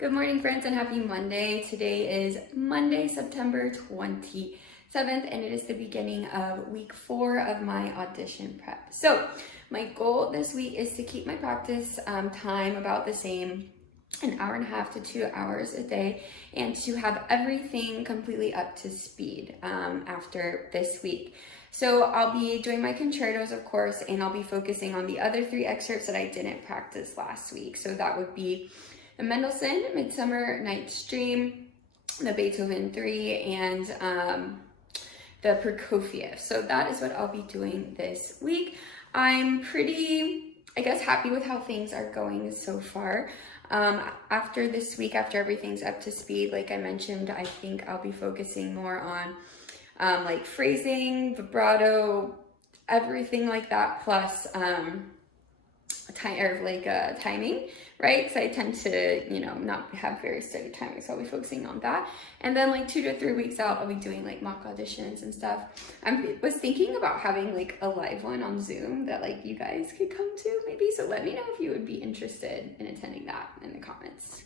Good morning, friends, and happy Monday. Today is Monday, September 27th, and it is the beginning of week 4 of my audition prep. So my goal this week is to keep my practice time about the same, an hour and a half to 2 hours a day, and to have everything completely up to speed after this week. So I'll be doing my concertos, of course, and I'll be focusing on the other 3 excerpts that I didn't practice last week. So that would be the Mendelssohn Midsummer Night's Dream, the Beethoven 3, and the Prokofiev. So that is what I'll be doing this week. I'm pretty, happy with how things are going so far. After this week, after everything's up to speed, like I mentioned, I think I'll be focusing more on like phrasing, vibrato, everything like that, plus timing, right? Because I tend to, not have very steady timing, so I'll be focusing on that. And then like 2 to 3 weeks out, I'll be doing like mock auditions and stuff. I was thinking about having like a live one on Zoom that like you guys could come to maybe. So let me know if you would be interested in attending that in the comments.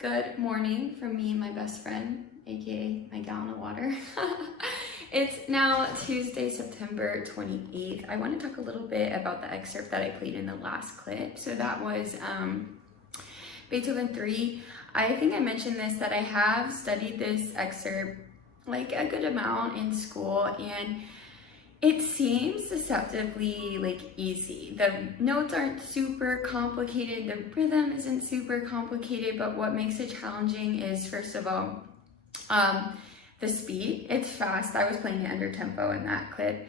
Good morning from me and my best friend, aka my gallon of water. It's now Tuesday, September 28th. I want to talk a little bit about the excerpt that I played in the last clip. So that was Beethoven 3. I think I mentioned this, that I have studied this excerpt like a good amount in school, and it seems deceptively like easy. The notes aren't super complicated, the rhythm isn't super complicated, but what makes it challenging is, first of all, the speed. It's fast. I was playing it under tempo in that clip.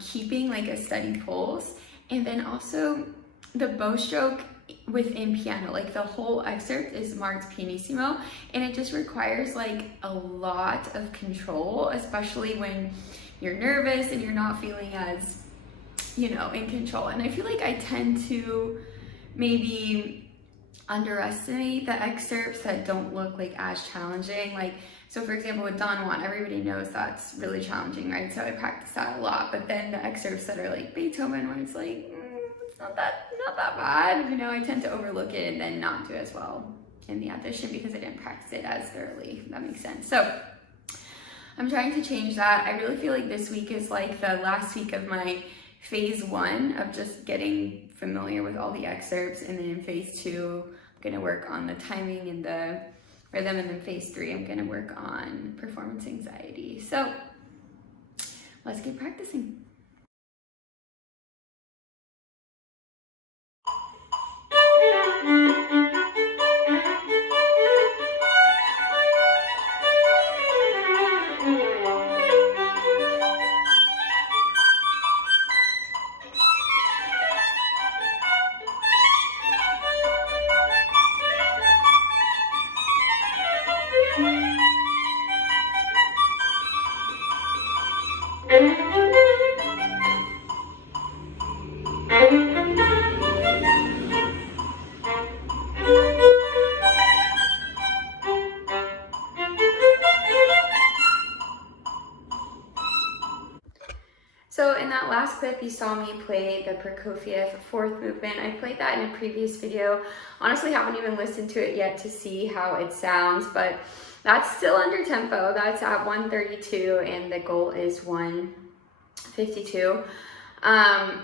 Keeping like a steady pulse, and then also the bow stroke within piano. Like the whole excerpt is marked pianissimo, and it just requires like a lot of control, especially when you're nervous and you're not feeling as, in control. And I feel like I tend to maybe underestimate the excerpts that don't look like as challenging. Like, so for example, with Don Juan, everybody knows that's really challenging, right? So I practice that a lot. But then the excerpts that are like Beethoven, where it's like, it's not that bad, I tend to overlook it and then not do as well in the audition because I didn't practice it as thoroughly, if that makes sense. So I'm trying to change that. I really feel like this week is like the last week of my phase 1 of just getting familiar with all the excerpts, and then in phase 2, I'm gonna work on the timing and the rhythm, and then phase 3, I'm gonna work on performance anxiety. So let's get practicing. So in that last clip, you saw me play the Prokofiev 4th movement. I played that in a previous video. Honestly, haven't even listened to it yet to see how it sounds, but that's still under tempo. That's at 132, and the goal is 152. A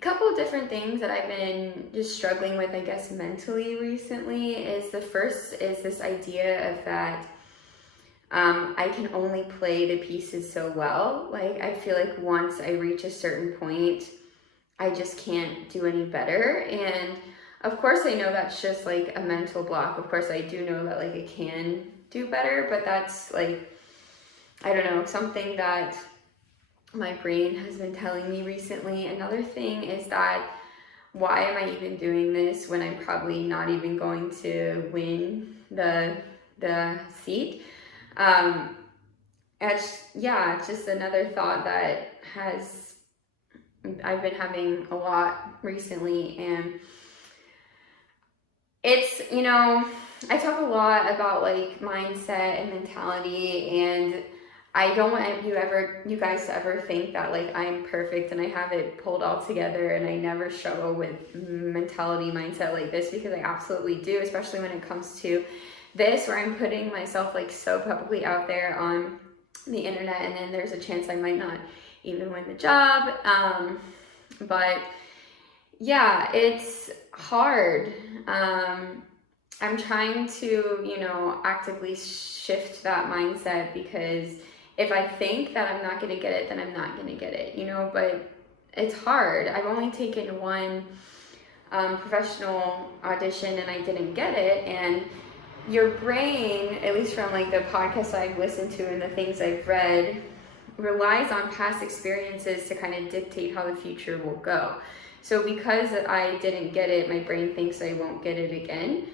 couple of different things that I've been just struggling with, mentally recently, is the first is this idea of that I can only play the pieces so well. Like, I feel like once I reach a certain point, I just can't do any better. And of course I know that's just like a mental block. Of course I do know that like I can do better, but that's like, I don't know, something that my brain has been telling me recently. Another thing is that why am I even doing this when I'm probably not even going to win the seat? It's just another thought that I've been having a lot recently, and it's, you know, I talk a lot about like mindset and mentality, and I don't want you guys to ever think that like I'm perfect and I have it pulled all together and I never struggle with mentality mindset like this, because I absolutely do, especially when it comes to this, where I'm putting myself like so publicly out there on the internet, and then there's a chance I might not even win the job. But yeah, it's hard. I'm trying to, you know, actively shift that mindset, because if I think that I'm not going to get it, then I'm not going to get it, you know, but it's hard. I've only taken one professional audition and I didn't get it. And your brain, at least from like the podcasts I've listened to and the things I've read, relies on past experiences to kind of dictate how the future will go. So because I didn't get it, my brain thinks I won't get it again.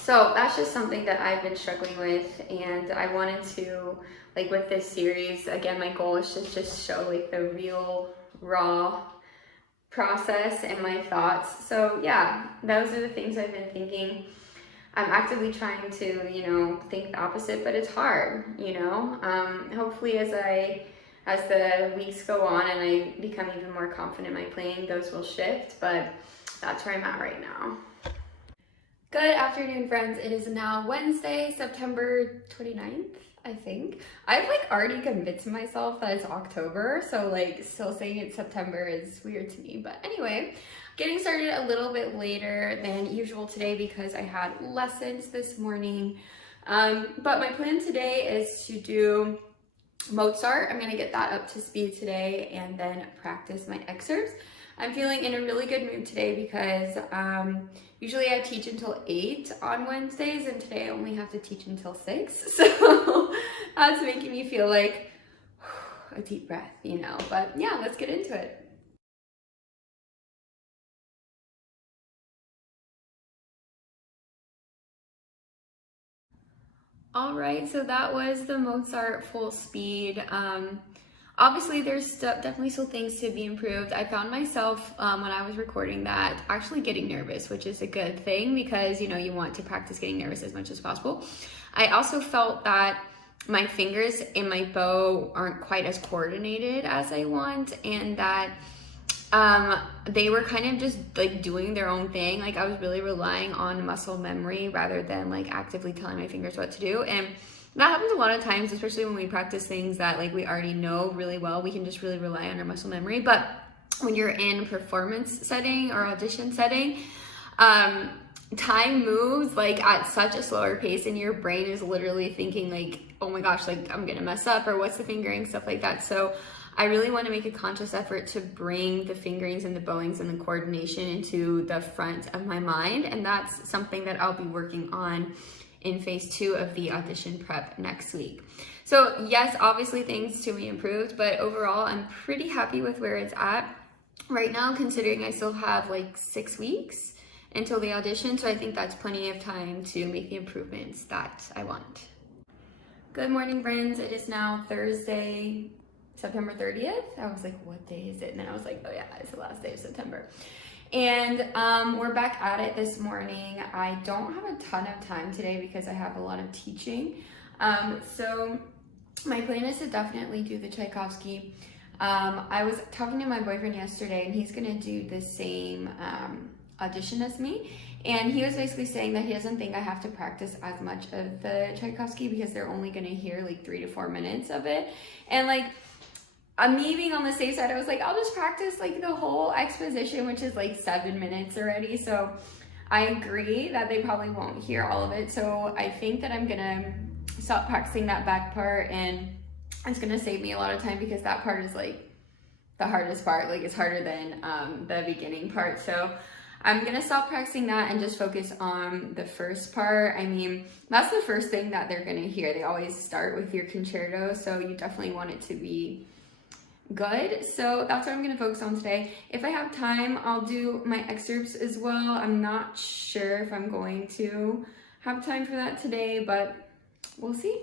So that's just something that I've been struggling with, and I wanted to, like with this series, again, my goal is to just show like the real, raw process and my thoughts. So yeah, those are the things I've been thinking. I'm actively trying to, you know, think the opposite, but it's hard, you know. Hopefully as the weeks go on and I become even more confident in my playing, those will shift, but that's where I'm at right now. Good afternoon, friends. It is now Wednesday, September 29th, I think. I've like already convinced myself that it's October, so like still saying it's September is weird to me. But anyway, getting started a little bit later than usual today because I had lessons this morning. But my plan today is to do Mozart. I'm gonna get that up to speed today and then practice my excerpts. I'm feeling in a really good mood today because usually I teach until 8 on Wednesdays, and today I only have to teach until 6. So that's making me feel like a deep breath, you know. But yeah, let's get into it. All right, so that was the Mozart full speed. Obviously, there's definitely still things to be improved. I found myself, when I was recording that, actually getting nervous, which is a good thing because, you know, you want to practice getting nervous as much as possible. I also felt that my fingers in my bow aren't quite as coordinated as I want, and that they were kind of just like doing their own thing. Like I was really relying on muscle memory rather than like actively telling my fingers what to do. And that happens a lot of times, especially when we practice things that like we already know really well. We can just really rely on our muscle memory. But when you're in performance setting or audition setting, time moves like at such a slower pace, and your brain is literally thinking like, oh my gosh, like I'm gonna mess up, or what's the fingering, stuff like that. So I really want to make a conscious effort to bring the fingerings and the bowings and the coordination into the front of my mind. And that's something that I'll be working on in phase 2 of the audition prep next week. So yes, obviously things to be improved, but overall I'm pretty happy with where it's at right now, considering I still have like 6 weeks until the audition. So I think that's plenty of time to make the improvements that I want. Good morning, friends. It is now Thursday, September 30th. I was like, what day is it? And then I was like, oh yeah, it's the last day of September. And we're back at it this morning. I don't have a ton of time today because I have a lot of teaching. So my plan is to definitely do the Tchaikovsky. I was talking to my boyfriend yesterday, and he's gonna do the same audition as me. And he was basically saying that he doesn't think I have to practice as much of the Tchaikovsky because they're only gonna hear like 3 to 4 minutes of it. And like, me being on the safe side, I was like, I'll just practice like the whole exposition, which is like 7 minutes already. So I agree that they probably won't hear all of it. So I think that I'm gonna stop practicing that back part, and it's gonna save me a lot of time because that part is like the hardest part. Like it's harder than the beginning part. So I'm gonna stop practicing that and just focus on the first part. I mean, that's the first thing that they're gonna hear. They always start with your concerto, so you definitely want it to be good. So that's what I'm gonna focus on today. If I have time, I'll do my excerpts as well. I'm not sure if I'm going to have time for that today, but we'll see.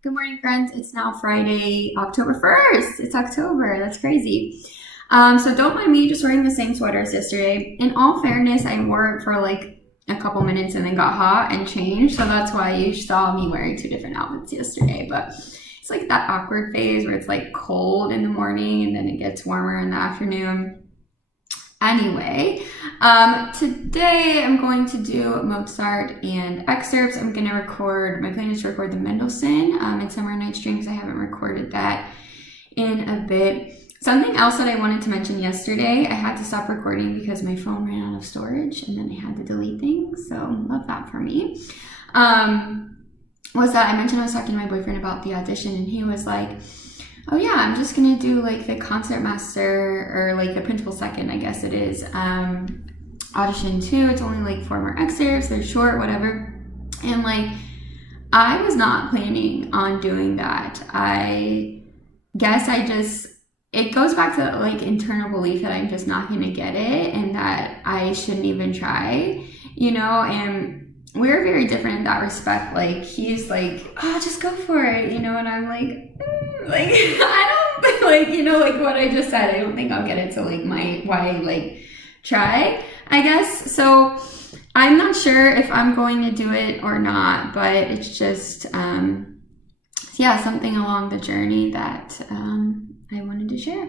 Good morning, friends. It's now Friday, October 1st. It's October. That's crazy. So don't mind me just wearing the same sweater as yesterday. In all fairness, I wore it for like a couple minutes and then got hot and changed. So that's why you saw me wearing two different outfits yesterday. But it's like that awkward phase where it's like cold in the morning and then it gets warmer in the afternoon. Anyway, today I'm going to do Mozart and excerpts. I'm going to record, my plan is to record the Mendelssohn in Summer Night's Dream because I haven't recorded that in a bit. Something else that I wanted to mention yesterday, I had to stop recording because my phone ran out of storage and then I had to delete things, so love that for me. Was that I mentioned I was talking to my boyfriend about the audition and he was like, oh yeah, I'm just gonna do like the concertmaster or like the principal second, I guess it is, Audition 2. It's only like 4 more excerpts, they're short, whatever. And like, I was not planning on doing that. I guess it goes back to like internal belief that I'm just not gonna get it and that I shouldn't even try, you know, and we're very different in that respect. Like, he's like, oh, just go for it, you know, and I'm like, like, I don't, like, you know, like what I just said, I don't think I'll get it to like why like try, I guess. So I'm not sure if I'm going to do it or not, but it's just, yeah, something along the journey that I wanted to share.